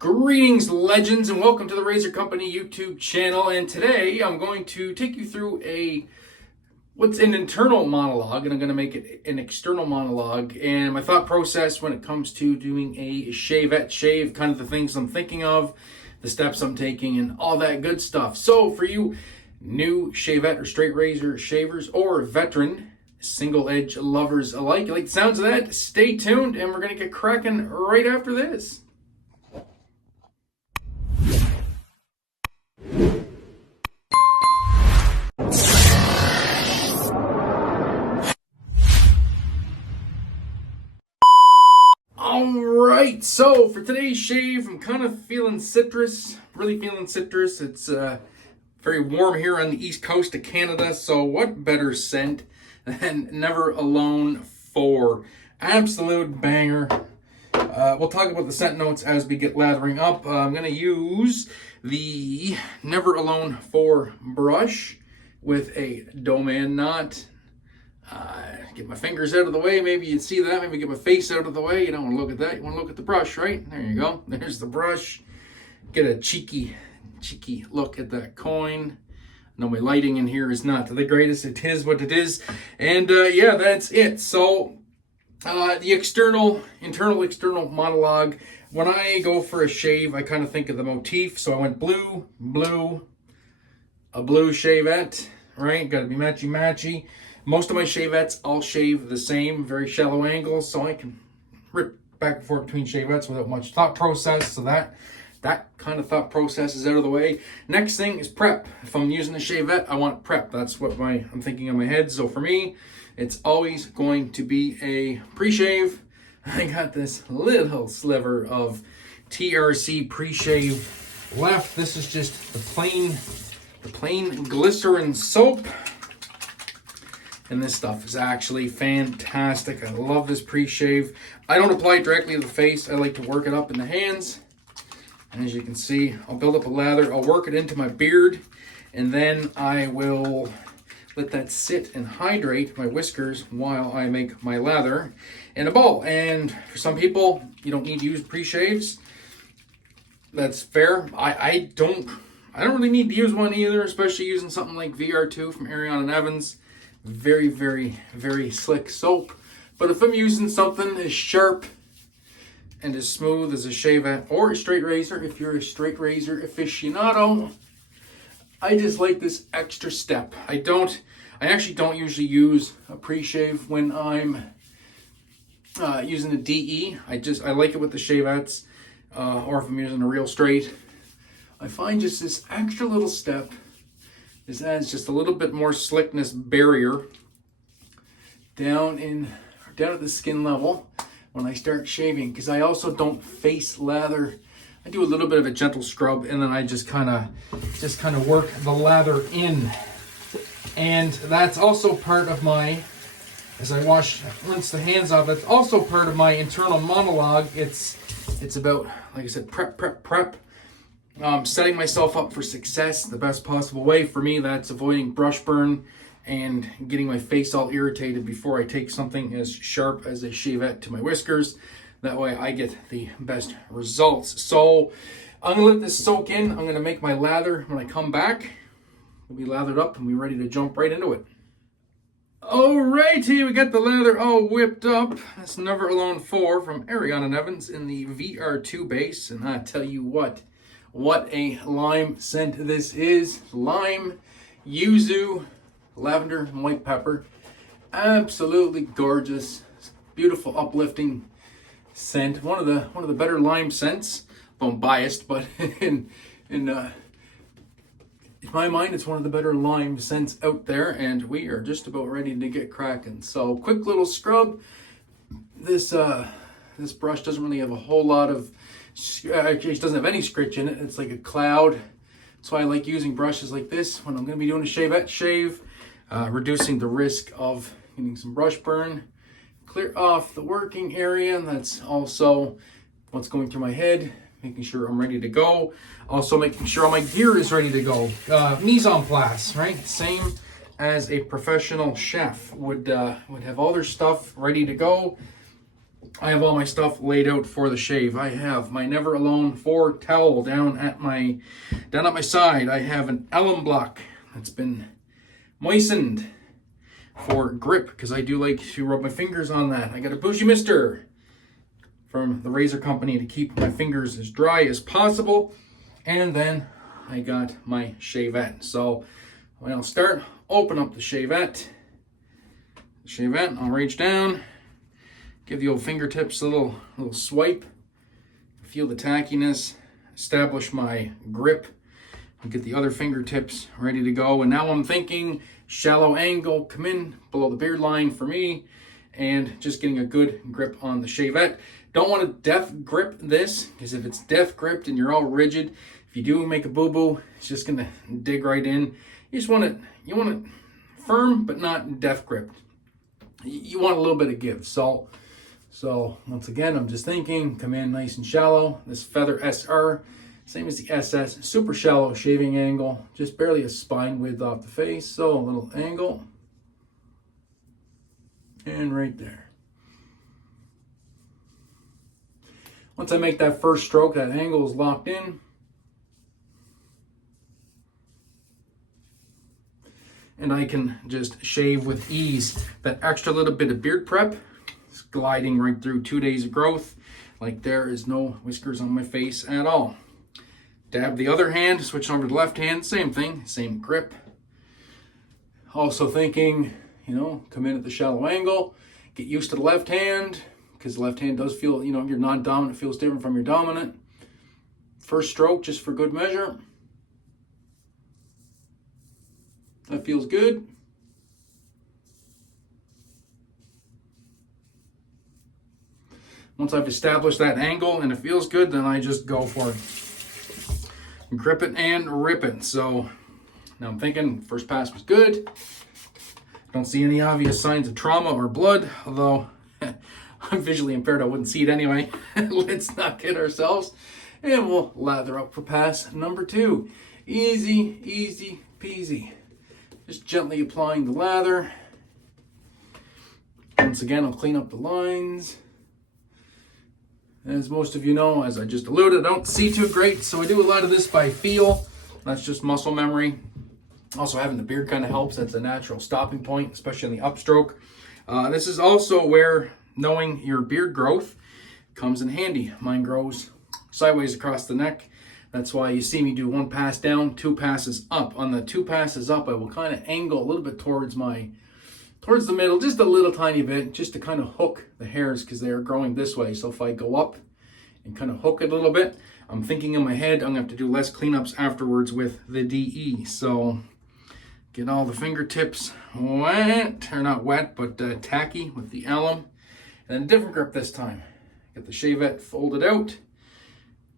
Greetings, legends, and welcome to the Razor Company YouTube channel. And today I'm going to take you through what's an internal monologue, and I'm going to make it an external monologue. And my thought process when it comes to doing a Shavette shave, kind of the things I'm thinking of, the steps I'm taking, and all that good stuff. So for you new Shavette or straight razor shavers, or veteran single edge lovers alike, you like the sounds of that? Stay tuned, and we're going to get cracking right after this. Alright, so for today's shave, I'm kind of feeling citrus, really feeling citrus. It's very warm here on the east coast of Canada, so what better scent than Never Alone 4. Absolute banger. We'll talk about the scent notes as we get lathering up. I'm going to use the Never Alone 4 brush with a Doughman knot. Get my fingers out of the way. Maybe you'd see that. Maybe get my face out of the way. You don't want to look at that. You want to look at the brush, right? There you go. There's the brush. Get a cheeky look at that coin. I know my lighting in here is not the greatest. It is what it is. And yeah, that's it. So the internal, external monologue. When I go for a shave, I kind of think of the motif. So I went blue, a blue shavette, right? Got to be matchy. Most of my shavettes, I'll shave the same, very shallow angles, so I can rip back and forth between shavettes without much thought process. So that kind of thought process is out of the way. Next thing is prep. If I'm using a shavette, I want prep. That's what I'm thinking in my head. So for me, it's always going to be a pre-shave. I got this little sliver of TRC pre-shave left. This is just the plain glycerin soap. And this stuff is actually fantastic. I love this pre-shave. I don't apply it directly to the face. I like to work it up in the hands. And as you can see, I'll build up a lather. I'll work it into my beard. And then I will let that sit and hydrate my whiskers while I make my lather in a bowl. And for some people, you don't need to use pre-shaves. That's fair. I don't really need to use one either, especially using something like VR2 from A&E Evans. Very, very slick soap. But if I'm using something as sharp and as smooth as a shavette or a straight razor, if you're a straight razor aficionado, I just like this extra step. I actually don't usually use a pre-shave when I'm using a DE. I like it with the shavettes, or if I'm using a real straight. I find just this extra little step. This adds just a little bit more slickness barrier down at the skin level when I start shaving, because I also don't face lather. I do a little bit of a gentle scrub, and then I just kind of work the lather in. And that's also part of my, as I rinse the hands off, that's also part of my internal monologue. It's about, like I said, prep. Setting myself up for success the best possible way. For me, that's avoiding brush burn and getting my face all irritated before I take something as sharp as a shavette to my whiskers. That way I get the best results. So I'm going to let this soak in. I'm going to make my lather. When I come back, we'll be lathered up and we're ready to jump right into it. Alrighty, we got the lather all whipped up. That's Never Alone 4 from A&E Evans in the VR2 base. And I tell you what a lime scent this is. Lime, yuzu, lavender, and white pepper. Absolutely gorgeous, beautiful, uplifting scent. One of the better lime scents. I'm biased, but in my mind, it's one of the better lime scents out there, and we are just about ready to get cracking. So quick little scrub. This brush doesn't really have a whole lot of, actually it doesn't have any scritch in it. It's like a cloud. That's why I like using brushes like this when I'm going to be doing a shavette shave, reducing the risk of getting some brush burn. Clear off the working area. That's also what's going through my head, making sure I'm ready to go. Also making sure all my gear is ready to go. Mise en place, right? Same as a professional chef would have all their stuff ready to go. I have all my stuff laid out for the shave. I have my Never Alone 4 towel down at my side. I have an alum block that's been moistened for grip because I do like to rub my fingers on that. I got a bougie mister from the razor company to keep my fingers as dry as possible. And then I got my Shavette. So when I'll start, open up the Shavette. I'll reach down, give the old fingertips a little swipe, feel the tackiness, establish my grip, and get the other fingertips ready to go. And now I'm thinking shallow angle, come in below the beard line for me, and just getting a good grip on the Shavette. Don't want to def grip this, because if it's def gripped and you're all rigid, if you do make a boo-boo, it's just gonna dig right in. You want it firm, but not def gripped. You want a little bit of give. So once again, I'm just thinking, come in nice and shallow. This Feather SR, same as the SS, super shallow shaving angle, just barely a spine width off the face. So a little angle, and right there. Once I make that first stroke, that angle is locked in. And I can just shave with ease. That extra little bit of beard prep is gliding right through 2 days of growth. Like there is no whiskers on my face at all. Dab the other hand, switch over to the left hand, same thing, same grip. Also thinking, come in at the shallow angle, get used to the left hand, because the left hand does feel, your non-dominant feels different from your dominant. First stroke, just for good measure. That feels good. Once I've established that angle and it feels good, then I just go for it. Grip it and rip it. So now I'm thinking first pass was good. Don't see any obvious signs of trauma or blood, although I'm visually impaired, I wouldn't see it anyway. Let's not kid ourselves. And we'll lather up for pass number 2. Easy, easy peasy. Just gently applying the lather. Once again, I'll clean up the lines. As most of you know, as I just alluded, I don't see too great, so I do a lot of this by feel. That's just muscle memory. Also, having the beard kind of helps. That's a natural stopping point, especially in the upstroke. This is also where knowing your beard growth comes in handy. Mine grows sideways across the neck. That's why you see me do 1 pass down, 2 passes up. On the 2 passes up, I will kind of angle a little bit towards the middle, just a little tiny bit, just to kind of hook the hairs because they are growing this way. So if I go up and kind of hook it a little bit, I'm thinking in my head, I'm gonna have to do less cleanups afterwards with the DE. So get all the fingertips wet, or not wet, but tacky with the alum. And then a different grip this time. Get the Shavette folded out.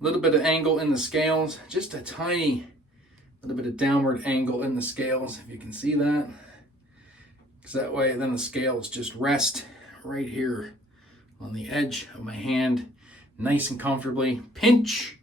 A little bit of angle in the scales, just a tiny little bit of downward angle in the scales, if you can see that. Because that way then the scales just rest right here on the edge of my hand, nice and comfortably. Pinch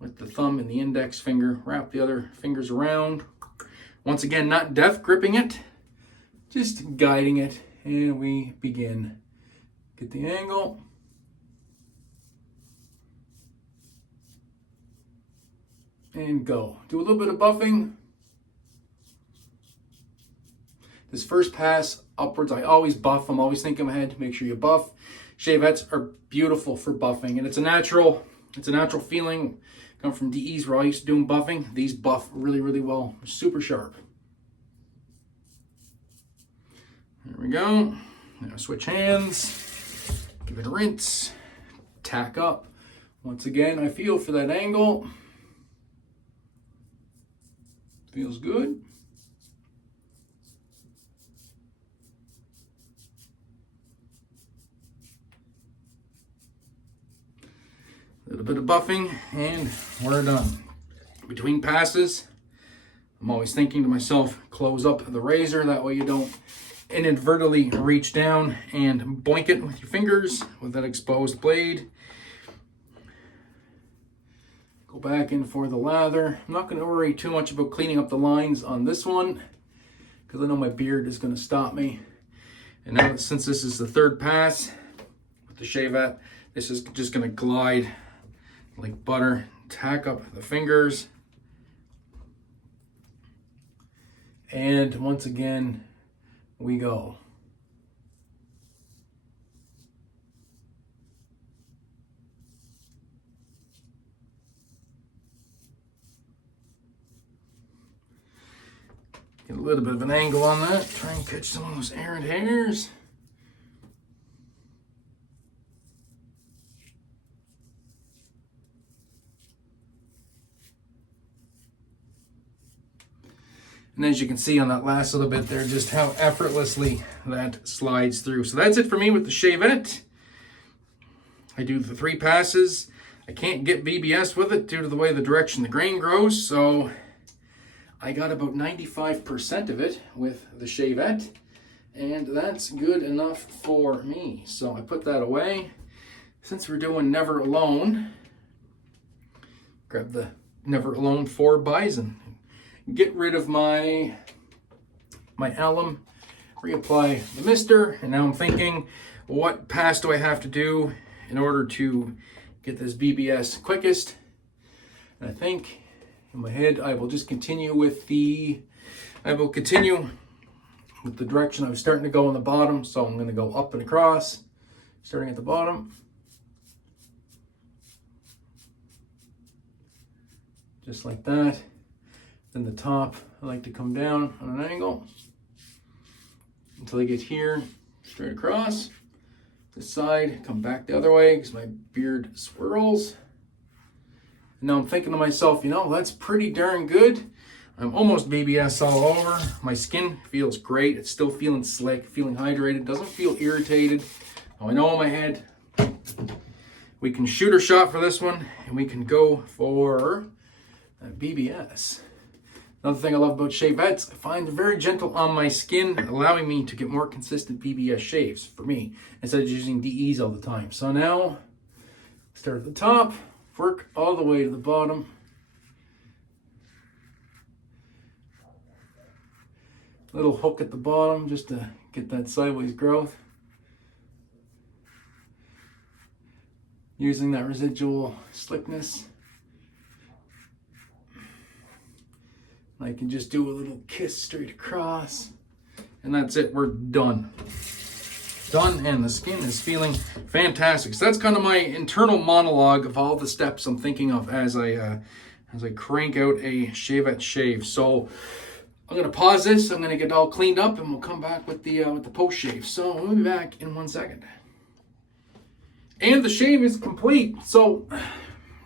with the thumb and the index finger, wrap the other fingers around. Once again, not def gripping it, just guiding it, and we begin. Get the angle. And go. Do a little bit of buffing. This first pass upwards, I always buff. I'm always thinking ahead. Make sure you buff. Shavettes are beautiful for buffing, and it's a natural feeling. Come from DEs where I used to doing buffing. These buff really, really well. Super sharp. There we go. Now switch hands. Give it a rinse. Tack up. Once again, I feel for that angle. Feels good. A little bit of buffing and we're done. Between passes, I'm always thinking to myself, close up the razor. That way you don't inadvertently reach down and boink it with your fingers with that exposed blade. Go back in for the lather. I'm not going to worry too much about cleaning up the lines on this one because I know my beard is going to stop me. And now since this is the 3rd pass, with the Shavette. This is just gonna glide like butter, tack up the fingers. And once again, we go. Get a little bit of an angle on that. Try and catch some of those errant hairs. And as you can see on that last little bit there, just how effortlessly that slides through. So that's it for me with the Shavette. I do the 3 passes. I can't get BBS with it due to the way the direction the grain grows, so I got about 95% of it with the Shavette, and that's good enough for me. So I put that away. Since we're doing Never Alone, grab the Never Alone 4 Bison. Get rid of my alum, reapply the mister, and now I'm thinking, what pass do I have to do in order to get this BBS quickest? And I think in my head I will just continue with the direction I was starting to go on the bottom. So I'm going to go up and across, starting at the bottom. Just like that. Then the top, I like to come down on an angle until I get here, straight across. This side, come back the other way because my beard swirls. And now I'm thinking to myself, you know, that's pretty darn good. I'm almost BBS all over. My skin feels great. It's still feeling slick, feeling hydrated, doesn't feel irritated. Now I know in my head, we can shoot our shot for this one and we can go for BBS. Another thing I love about Shavettes, I find they're very gentle on my skin, allowing me to get more consistent BBS shaves for me, instead of using DEs all the time. So now, start at the top, work all the way to the bottom. Little hook at the bottom just to get that sideways growth. Using that residual slickness. I can just do a little kiss straight across, and that's it. We're done. Done, and the skin is feeling fantastic. So that's kind of my internal monologue of all the steps I'm thinking of as I crank out a Shavette shave. So I'm gonna pause this. I'm gonna get all cleaned up, and we'll come back with the post shave. So we'll be back in 1 second. And the shave is complete. So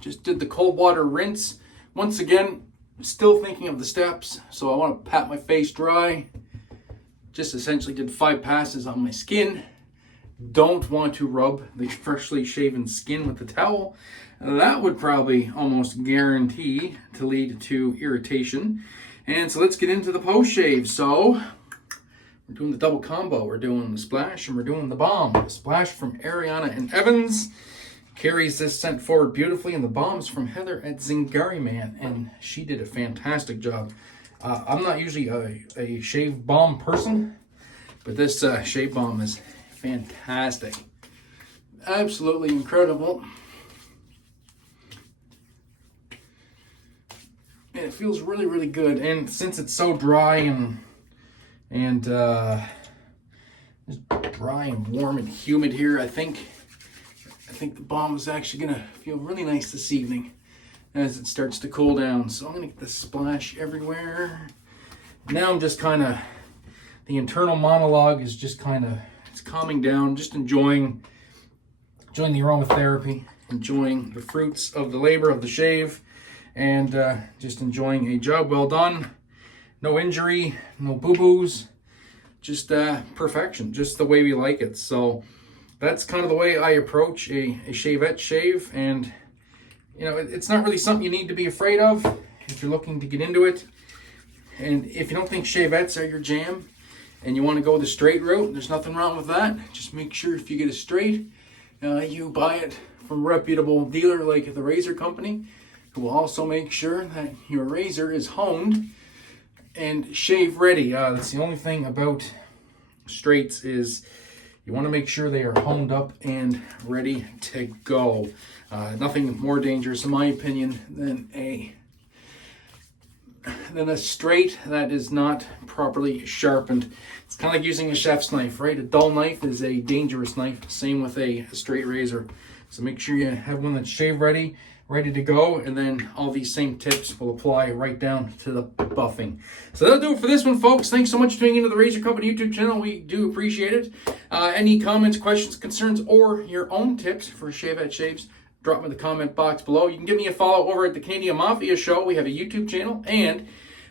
just did the cold water rinse once again. Still thinking of the steps, so I want to pat my face dry. Just essentially did 5 passes on my skin. Don't want to rub the freshly shaven skin with the towel. That would probably almost guarantee to lead to irritation. And so let's get into the post shave. So we're doing the double combo. We're doing the splash and we're doing the balm. The splash from Ariana and Evans carries this scent forward beautifully, and the balm's from Heather at Zingariman, and she did a fantastic job. I'm not usually a shave balm person, but this shave balm is fantastic. Absolutely incredible. And it feels really, really good. And since it's so dry and just dry and warm and humid here, I think the balm is actually gonna feel really nice this evening as it starts to cool down. So I'm gonna get the splash everywhere. Now I'm just kind of, the internal monologue is just kind of, it's calming down, just enjoying the aromatherapy, enjoying the fruits of the labor of the shave, and just enjoying a job well done. No injury, no boo-boos, just perfection, just the way we like it. So that's kind of the way I approach a Shavette shave, and you know, it's not really something you need to be afraid of if you're looking to get into it. And if you don't think Shavettes are your jam and you want to go the straight route, there's nothing wrong with that. Just make sure if you get it straight, you buy it from a reputable dealer like the razor company, who will also make sure that your razor is honed and shave ready. That's the only thing about straights is you want to make sure they are honed up and ready to go. Nothing more dangerous, in my opinion, than a straight that is not properly sharpened. It's kind of like using a chef's knife, right? A dull knife is a dangerous knife. Same with a straight razor. So make sure you have one that's shave ready to go, and then all these same tips will apply right down to the buffing. So that'll do it for this one, folks. Thanks so much for tuning into the Razor Company YouTube channel. We do appreciate it. Any comments, questions, concerns, or your own tips for Shavette shaves, drop them in the comment box below. You can give me a follow over at the Canadian Mafia Show. We have a YouTube channel, and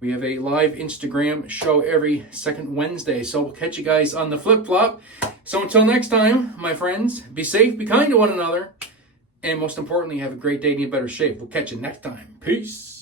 we have a live Instagram show every second Wednesday. So we'll catch you guys on the flip-flop. So until next time, my friends, be safe, be kind to one another, and most importantly, have a great day and a better shape. We'll catch you next time. Peace.